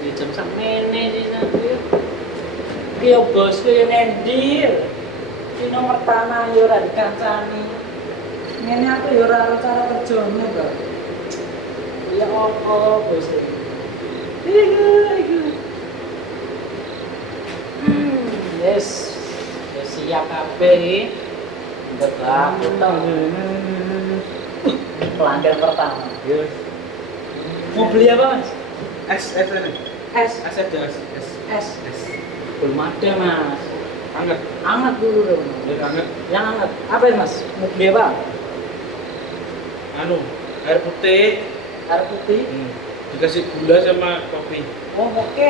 Ya jam sakmene iki aku yo. Ki yo bosku yo nendir. Ki nomor tanah yo ora dikancani. Ngene aku yo ora ora cara kerjane kok. Ya apa bosku. Iku. Yes. Ya siap kabeh iki. Betul. Pelanggan pertama. Yes. Mau beli apa, Mas? Es ini. Es. Es aja, es. Belum ada, Mas. Hangat. Hangat dulu. Hangat. Yang hangat. Apa ya, Mas? Mau beli apa? Anu, air putih. Air putih. Dikasih gula sama kopi. Oh, oke.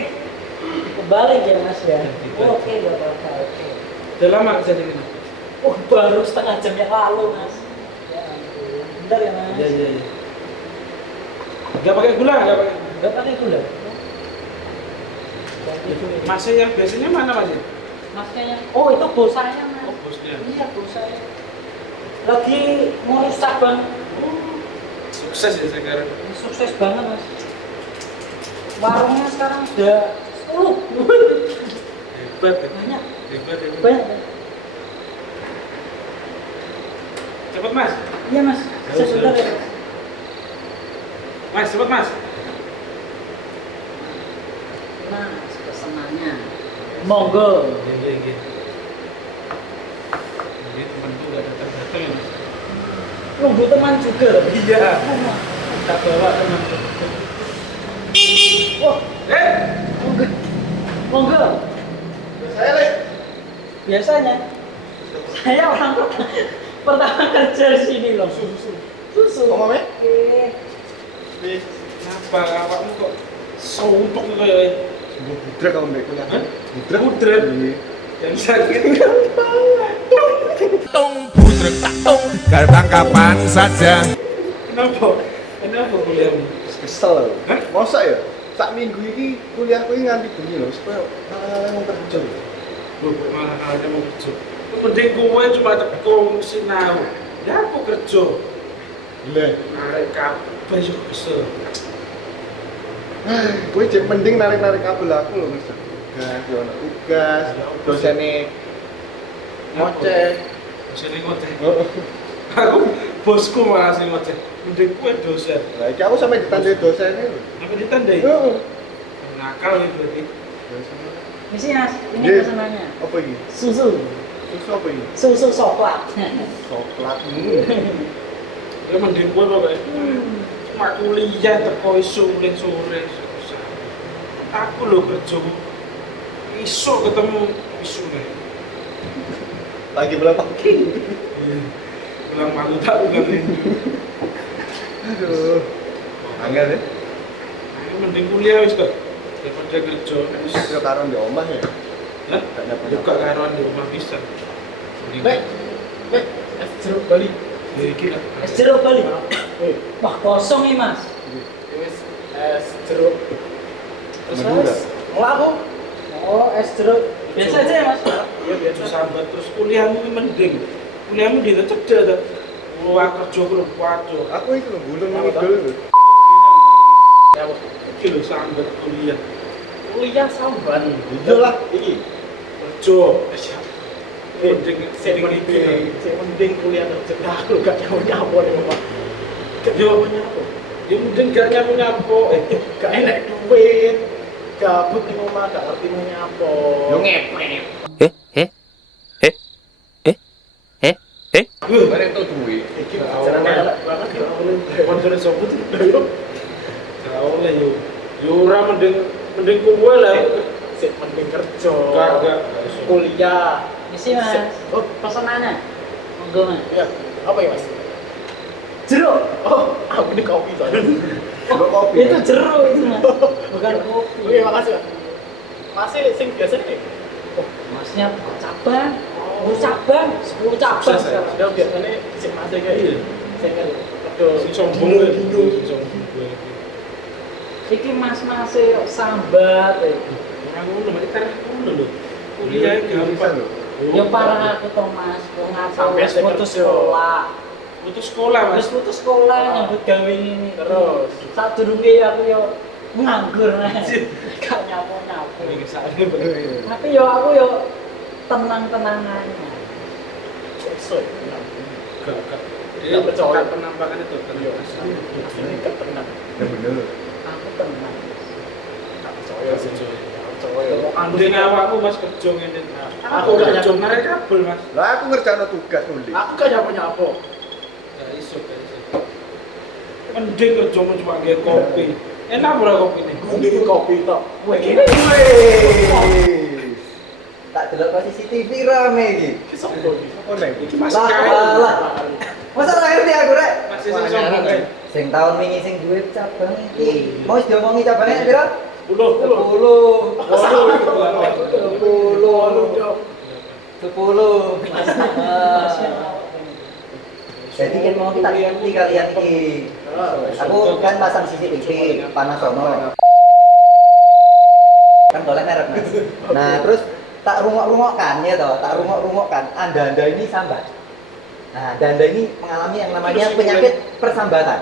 Kebalik ya, Mas ya. Gitu. Oh, oke, gak apa-apa. Oke. Udah lama jadi gini. Oh, baru setengah jam yang lalu, Mas. Ya ampun. Bentar ya, Mas. Iya. Gak pakai gula, gak pakai. Gak pakai gula. Masnya yang biasanya mana Mas? Masnya, oh itu bos saya, Mas. Oh, bosnya. Iya, bos saya. Lagi ngurus cabang. Sukses ya sekarang. Sukses banget, Mas. Warungnya sekarang sudah 10. Hebat. Banyak. Hebat. Banyak. Cepet Mas. Iya, Mas. Sebentar ya. Mas, cepet Mas. Mas, pesenannya. Monggo. Iya. Jadi temanku gak datang-datang ya Mas. Nunggu teman juga. Iya. Tak bawa teman. Wah, monggo. Monggo. Saya Lek. Biasanya saya orang pertama kerja di sini loh. Susu. Ngomongnya? Oke. Kenapa awakmu kok suntuk kayak Budrek kamu mbak kuliah. Hah? Budrek. Iya. Yang sakit Tung budrek tak tung gerbang kapan saja. Kenapa kuliahmu? Kesel. Hah? Masa ya? Sak minggu ini kuliahku ini nganti bengi loh supaya malah mau kerja. Loh, kok malah kalian mau kerja. Mending gue cuma teko sinau. Ya aku kerja. Lah, Narik kabel yo kesel. gue cek mending narik kabel aku loh Mas. Tugas, yo ono tugas, dosene ngoceh. Sini ngoceh. Oh. Aku bosku malah sing ngoceh. Mending gue dosen. Lah iki aku sampe ditandai dosennya lho. Apa ditandai? Heeh. Nakal itu berarti. Misi, Mas, ini Iya. pesanannya. Apa iki? Susu. Susu apa ini? Susu coklat. Coklat. Ya mending gue pokoknya. Cuma kuliah teko isu mulai sore. Susah. Aku lho kerja isu ketemu isu nih. Lagi belum pagi. Bilang malu tak ulang ini. Aduh. Angel ya? Ayo mending kuliah wis kok. Daripada kerja wis. Yo karo di omah ya. Hah? Gak dapat. Buka karuan di rumah bisa. Baik. Baik, es jeruk Bali. Ya iki lah. Es jeruk Bali. Wah, kosong nih, Mas. Wis Es jeruk. Terus Madura. Enggak aku. Oh, es jeruk. Biasa aja ya, Mas. Ya biasa sambat terus kuliahmu ki mending. Kuliahmu di cedek ta. Wah kerja ku waduh. Aku iki lho bulun ngidul lho. Ya apa? Iki lho sambat kuliah. Kuliah sambat. Iya lah iki. Kerja. Siap. Mending Saya mending kuliah kerja. Aku gak nyapo nih, Pak. Yo nyapo. Ya mending gak nyapo-nyapo. Gak enak duit. Gabut ning omah gak ngerti mau nyapo. Yo ngepet. Wih, Bare entuk duit. Iki pacaran elek banget ya. Koncone sopo tuh? Gak oleh yo. Yo ora mending kowe lah. Sik mending kerja. Gak. Kuliah. Misi, Mas. Oh, pesanannya. Monggo, Mas. Ya, apa ya Mas? Jeruk. Oh, aku ini kopi soalnya. Jeruk kopi. Itu jeruk itu, Mas. Bukan kopi. Oke, makasih Mas. Masih sing biasa nih. Oh, Masnya cabang. 10 cabang, 10 cabang Sukses, ya. sekarang. Sudah biasanya sing masih kayak Iya. saya kan aduh Sing sombong ya. Sing sombong gue. Iki mas-mas kok sambat. Orang ngono berarti karena ngono lho. Kuliah gampang lho. Ya parah aku to, Mas. Wong Sampai wis putus kerja. sekolah. Putus sekolah, Wis Mas. putus sekolah nyambut gawe ini. Terus? Sadurunge aku yo nganggur gak nyapu-nyapu. Ini saatnya bener. Tapi yo aku yo tenang-tenangan. Sesuk. Gak. Nggak percaya. Penampakan itu Iya. Aslinya gak tenang. Ya bener. Aku tenang. Gak percaya sih. Gak percaya. Andeng awakmu Mas kerja ngene. Aku gak kerja narik kabel Mas. Lah aku ngerjain tugas nulis. Aku gak nyapu-nyapu. Gak iso. Mending kerja cuma nggae kopi. Enak ora kopi ini? Gunting kopi tok. Wih, Tak delok kok CCTV rame iki. Sopo iki? Apa neng? Iki Mas Lah, kae. lah. Masa ora ngerti aku rek? Masih sing sombong kae. Sing taun wingi sing duwe cabang iki. Mau wis diomongi cabangnya pira? 10. 10. Jadi kan mau kita ngerti kalian iki. Aku kan pasang CCTV Panasonic. Kan boleh merek Mas. Nah, terus tak rungok-rungokkan ya toh, tak rungok-rungokkan. Anda ini sambat. Nah, Anda ini mengalami yang namanya penyakit persambatan.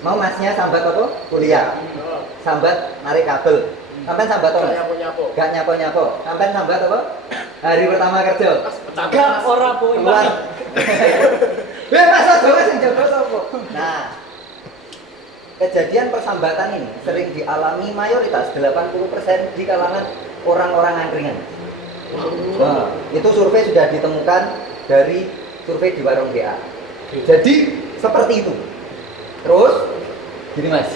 Mau Masnya sambat apa? Kuliah. Sambat narik kabel. Sampai sambat apa? Gak nyapu-nyapu. Gak nyapo-nyapo. Sampai sambat apa? Hari pertama kerja. gak ora boy. Keluar. Masa dong sing jago sapa? Nah, kejadian persambatan ini sering dialami mayoritas 80% di kalangan orang-orang angkringan. Nah, itu survei sudah ditemukan dari survei di warung BA. Jadi seperti itu. Terus gini Mas.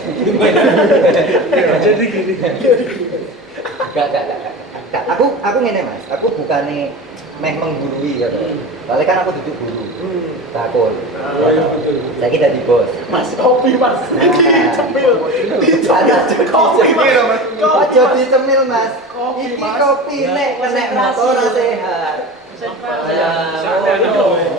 Jadi gini. Gak. Aku ngene Mas. Aku bukannya meh menggurui ya toh. Soalnya kan aku duduk guru. Takut. Saya kita di bos. Mas kopi Mas. Dicemil. Panas Kopi Mas. Ojo dicemil Mas. Kopi, Iki Mas. kopi nek kena motor ora sehat.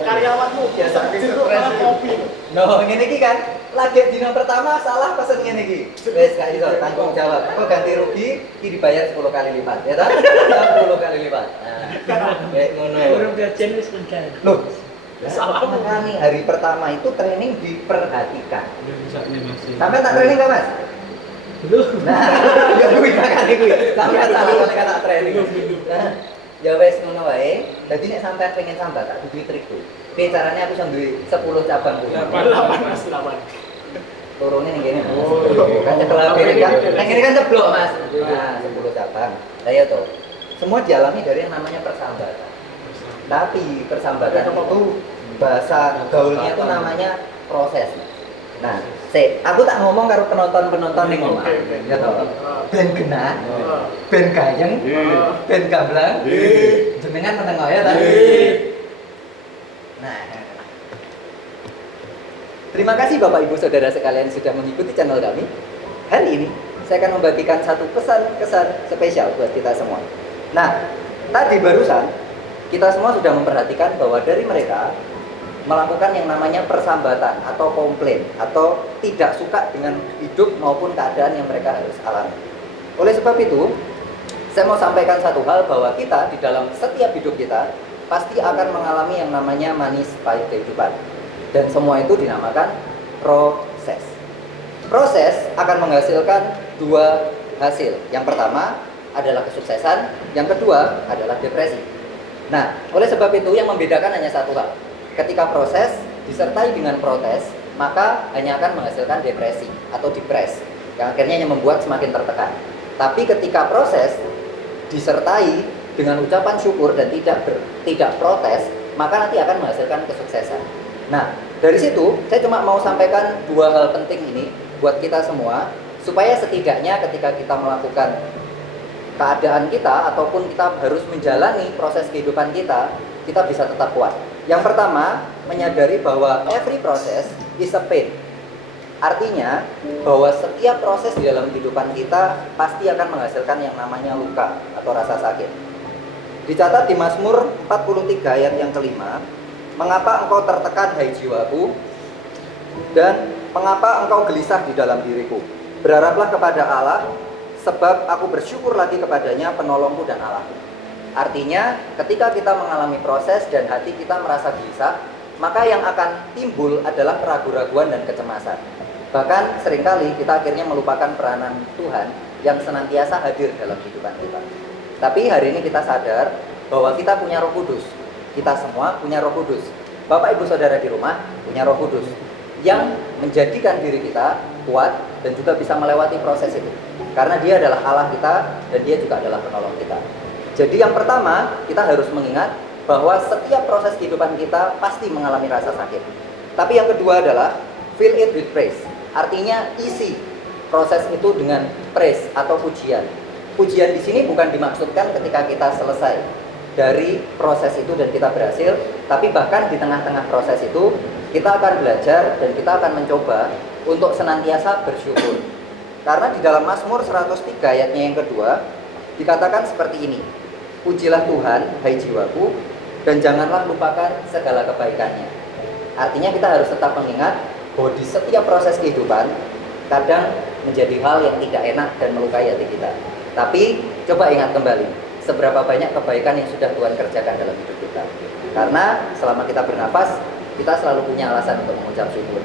Karyawanmu biasa makan kopi. No, ngene iki kan lagi dino pertama salah pesen ngene iki. Wes gak iso tanggung jawab. Aku ganti rugi iki dibayar 10 kali lipat, ya toh? 10 kali lipat. Nah, kayak ngono. Urung gajian wis enggak. Loh, Salahmu. makanya hari pertama itu training diperhatikan. Sakne Mas. Sampai tak training gak Mas? Belum. Nah, ya kuwi makane kuwi. Sampai salah kali kata training. Nah, ya wes ngono wae. Dadi nek sampean pengen sambat tak duwe trik tuh. Piye carane aku iso duwe 10 cabang kuwi. 8 Mas 8. Turunnya ning kene. Mas. Oh, iya. Kan cekel kene kan. Nang kene kan ceblok Mas. Nah, 10 cabang. Lah ya toh. Semua dialami dari yang namanya persambatan. Tapi persambatan itu bahasa gaulnya itu namanya proses. Nah, aku tak ngomong karo penonton-penonton ning omah. Ya toh. Ben genah, ben gayeng, ben gamblang. Jenengan meneng ya ta? Nah. Terima kasih Bapak Ibu Saudara sekalian sudah mengikuti channel kami. Hari ini saya akan membagikan satu pesan-kesan spesial buat kita semua. Nah, tadi barusan kita semua sudah memperhatikan bahwa dari mereka melakukan yang namanya persambatan atau komplain atau tidak suka dengan hidup maupun keadaan yang mereka harus alami. Oleh sebab itu, saya mau sampaikan satu hal bahwa kita di dalam setiap hidup kita pasti akan mengalami yang namanya manis pahit kehidupan. Dan semua itu dinamakan proses. Proses akan menghasilkan dua hasil. Yang pertama adalah kesuksesan, yang kedua adalah depresi. Nah, oleh sebab itu yang membedakan hanya satu hal. Ketika proses disertai dengan protes, maka hanya akan menghasilkan depresi atau depres, yang akhirnya hanya membuat semakin tertekan. Tapi ketika proses disertai dengan ucapan syukur dan tidak protes, maka nanti akan menghasilkan kesuksesan. Nah, dari situ saya cuma mau sampaikan dua hal penting ini buat kita semua, supaya setidaknya ketika kita melakukan keadaan kita ataupun kita harus menjalani proses kehidupan kita bisa tetap kuat. Yang pertama, menyadari bahwa every process is a pain. Artinya bahwa setiap proses di dalam kehidupan kita pasti akan menghasilkan yang namanya luka atau rasa sakit. Dicatat di Mazmur 43 ayat yang kelima, mengapa engkau tertekan hai jiwaku, dan mengapa engkau gelisah di dalam diriku. Berharaplah kepada Allah, sebab aku bersyukur lagi kepadanya, penolongku dan Allahku. Artinya ketika kita mengalami proses dan hati kita merasa gelisah, maka yang akan timbul adalah keraguan-raguan dan kecemasan. Bahkan seringkali kita akhirnya melupakan peranan Tuhan yang senantiasa hadir dalam kehidupan kita. Tapi hari ini kita sadar bahwa kita punya Roh Kudus. Kita semua punya Roh Kudus. Bapak Ibu Saudara di rumah punya Roh Kudus yang menjadikan diri kita kuat dan juga bisa melewati proses itu. Karena dia adalah Allah kita dan dia juga adalah penolong kita. Jadi yang pertama, kita harus mengingat bahwa setiap proses kehidupan kita pasti mengalami rasa sakit. Tapi yang kedua adalah fill it with praise. Artinya isi proses itu dengan praise atau pujian. Pujian di sini bukan dimaksudkan ketika kita selesai dari proses itu dan kita berhasil, tapi bahkan di tengah-tengah proses itu kita akan belajar dan kita akan mencoba untuk senantiasa bersyukur. Karena di dalam Mazmur 103 ayatnya yang kedua dikatakan seperti ini. Pujilah Tuhan, hai jiwaku, dan janganlah lupakan segala kebaikannya. Artinya kita harus tetap mengingat bahwa di setiap proses kehidupan kadang menjadi hal yang tidak enak dan melukai hati kita. Tapi coba ingat kembali, seberapa banyak kebaikan yang sudah Tuhan kerjakan dalam hidup kita. Karena selama kita bernafas, kita selalu punya alasan untuk mengucap syukur.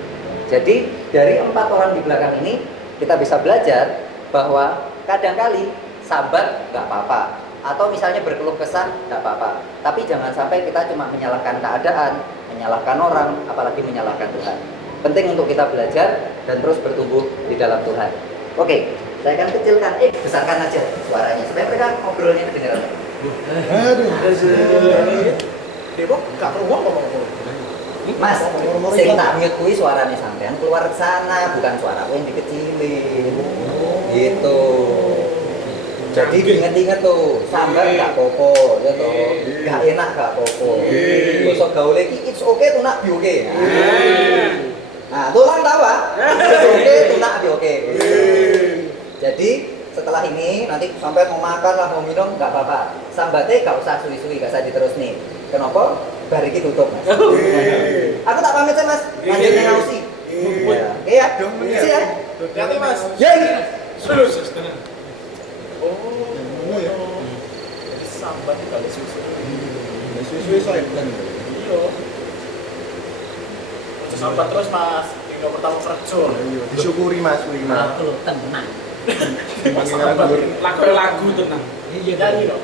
Jadi dari 4 orang di belakang ini, kita bisa belajar bahwa kadang-kali sabar nggak apa-apa, atau misalnya berkeluh kesah nggak apa-apa. Tapi jangan sampai kita cuma menyalahkan keadaan, menyalahkan orang, apalagi menyalahkan Tuhan. Penting untuk kita belajar dan terus bertumbuh di dalam Tuhan. Oke, saya akan kecilkan, besarkan aja suaranya supaya mereka ngobrolnya kedengaran. Depok gak perlu ngomong. Mas, sing tak ngekui suaranya sampean keluar ke sana, bukan suara yang dikecilin. Gitu. Jadi inget-inget tuh, sambar gak popo, ya toh. Gak enak gak popo. Besok gaul lagi, it's okay tuh nak be okay. Nah, tolong tawa. It's okay tuh nak be okay. Jadi setelah ini nanti sampai mau makan lah mau minum nggak apa-apa. Sambatnya gak usah suwi-suwi, gak usah diterus nih. Kenapa? Bariki tutup mas. Aku tak pamit ya mas. Lanjutnya ngausi. Iya. Isi ya. Nanti mas. Ya. Sudah tenang. Oh ya. Jadi sambat itu kali susu. Suwe-suwe soalnya bukan. Iya. Ojo sambat terus mas. Yang pertama kerja. Disyukuri Mas kuwi Mas. Aku lo tenang. Pangeran Gur. Lagu tenang. Iya, Nyanyi dong.